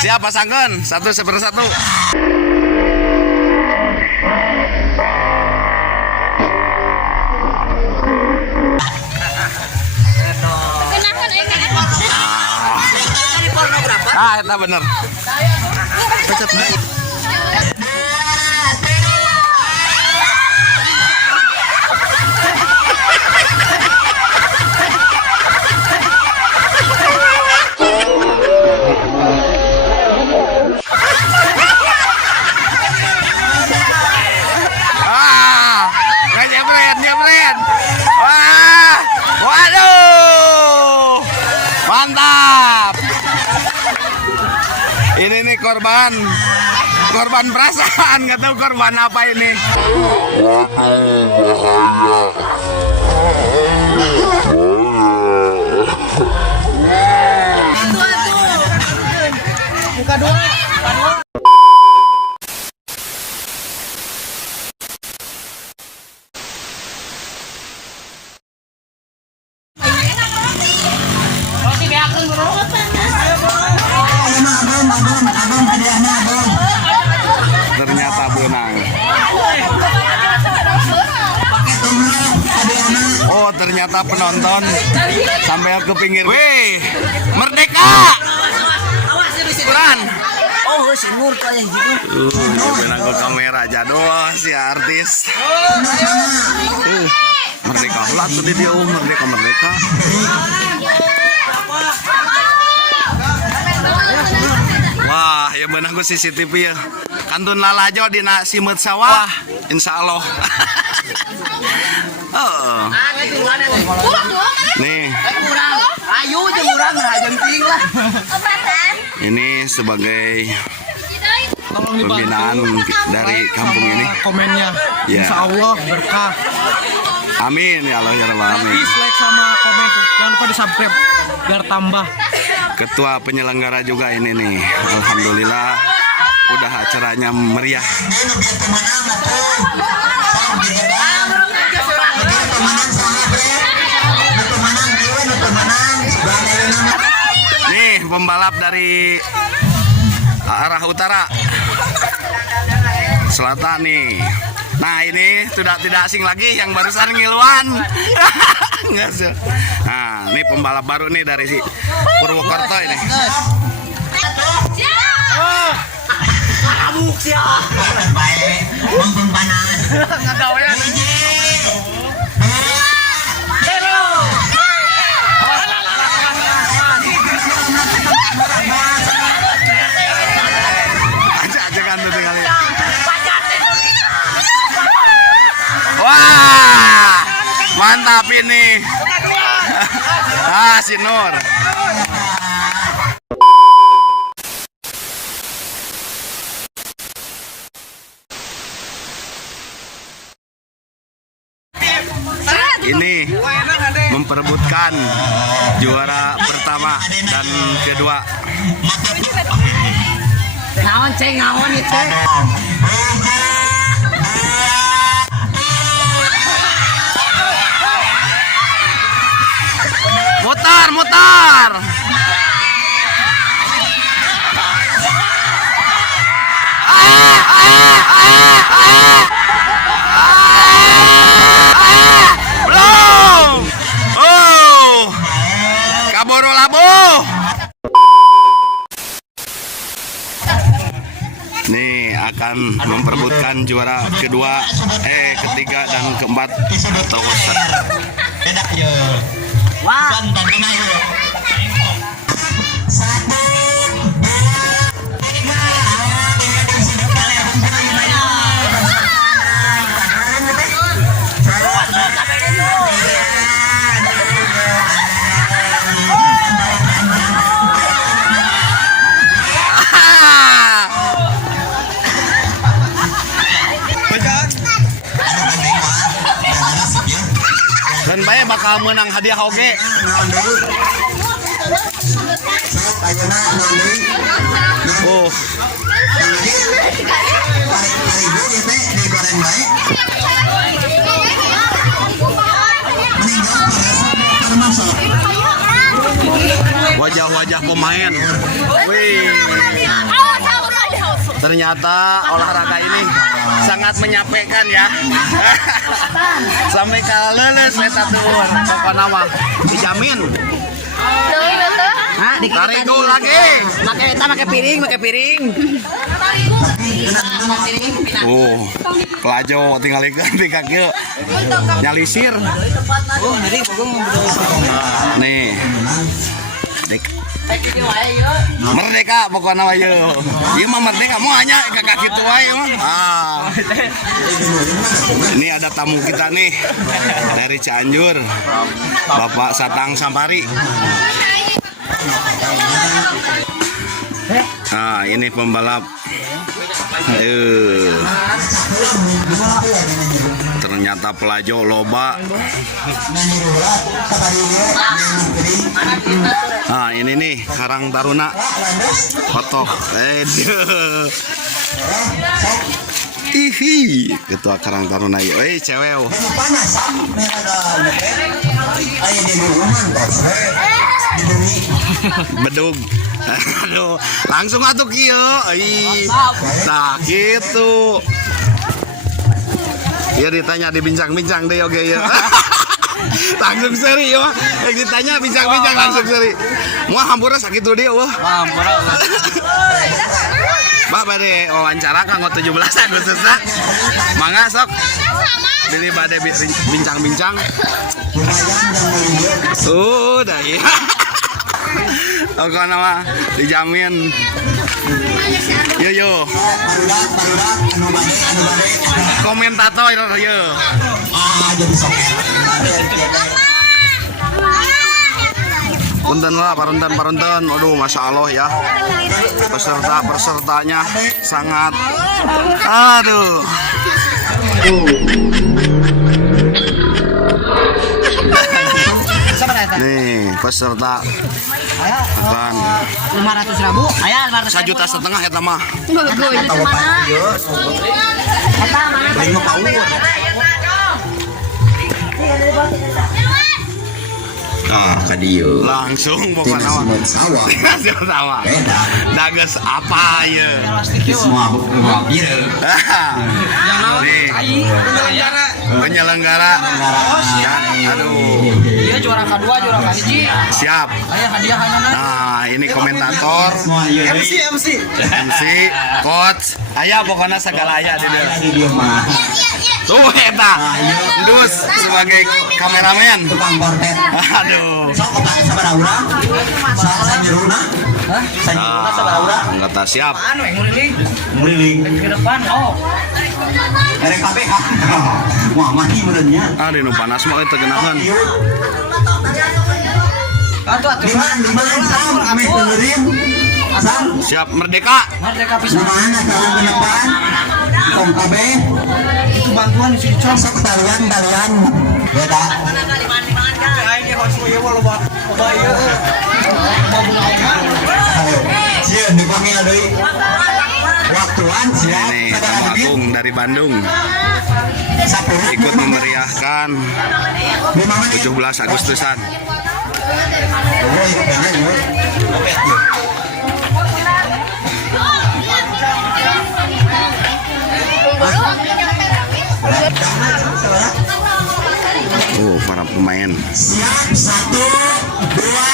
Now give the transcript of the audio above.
Siap pasangkan satu sepersatu. Ah, itu bener. Nyebret. Wah, waduh, mantap. Ini nih korban perasaan, nggak tahu korban apa ini. Buka dua. Ternyata benang. Oh, ternyata penonton sampai ke pinggir. Wih, merdeka. Pelan. Oh, si Nur kok yang gitu. Benang ke kamera jadul si artis. Merdeka lah tuh dia, merdeka. Wah, ya benang gue CCTV ya. Kantun lalajo di simut sawah. Insya Allah. Oh. Nih. Ayo jurang jengking lah. Ini sebagai pembinaan dari kampung ini. Komennya, Ya. Insya Allah berkah. Amin ya Allah ya Rabbal alamin. Dislike sama komen tuh, jangan lupa di subscribe biar tambah. Ketua penyelenggara juga ini nih. Alhamdulillah udah acaranya meriah. Nih pembalap dari arah utara selatan nih. Nah ini sudah tidak asing lagi yang barusan ngiluan. Enggak sih. Nah ini pembalap baru nih dari si Purwokerto ini. Kamu siapa? Baik, mumpung panas. Aja kan tuh kali. Wah, mantap ini. Ah, si Nur. Ini memperebutkan juara pertama dan kedua. Ngawon itu. Mutar. Belum. Oh, kaboro labo. Nih akan memperebutkan juara kedua, ketiga dan keempat. Beda ya. Wah. Dan Bae bakal menang hadiah oge. Oh. wajah-wajah pemain. Wih. Ternyata olahraga ini sangat menyampaikan ya. Sampai kalau leles eta tuh apa nama? Dijamin. Hah, Tarigu lagi. Pakai piring. Pelajo tinggal ikan di kaki nyalisir. Nih. Merdeka pokoknya wae. Ieu mah merdeka mau hanya kakak gitu wae mah. Ini ada tamu kita nih dari Cianjur. Bapak Satang Sampari. Nah, ini pembalap. Ternyata pelajo loba. Nah, ini nih Karang Taruna. Foto. Ihi, ketua Karang Taruna yuk. Cewek. Bedug. Aduh, langsung atuh kieu. Nah, gitu. Ya ditanya dibincang-bincang deh oke ya. Langsung seri ya. Ditanya bincang-bincang langsung seri. Mau hampura sakit tuh dia wah. Hampura. Mbak bade wawancara kanggo 17 Agustus. Mangga sok. Jadi bade bincang-bincang. Udah ya. Oke nama dijamin. Yo. Komentator yo. Punten lah paronten. Aduh masya Allah ya. Pesertanya sangat. Aduh. Nih peserta akan 500.000. Aya 500.000. 1,5 juta eta mah. Ka dieu. Langsung pokoknya sama. Dages apa ya? Semua mobil. Penyelenggara. Aduh. Dia juara kedua, juara kahiji. Siap. Aya hadiahanana. Nah, ini komentator, MC, coach. Aya pokoknya segala aya di dieu. Tuh eta. Dus sebagai kameramen. Tukang portet. Aduh. Sok sabaraha urang? Sanyeuruna? Hah? Sanyeuruna sabaraha urang? Enggak siap. Anu yang Muliling. ke depan. Oh. Erek KPK. Wah, mati benernya. Ah, di nu panas mah teu geunaheun. Atuh. Liman sam ame dengerin. Sam. Siap merdeka. Merdeka pisan. Gimana tahun ke depan? Kong KB. Itu bantuan di sini. Sok talian. Beda. Ini harus ieu loba ieu. Sieun dipanggil deui. Waktuan siap. Ini tamu agung dari Bandung ikut memeriahkan 17 Agustusan. Para pemain. Siap 1, 2,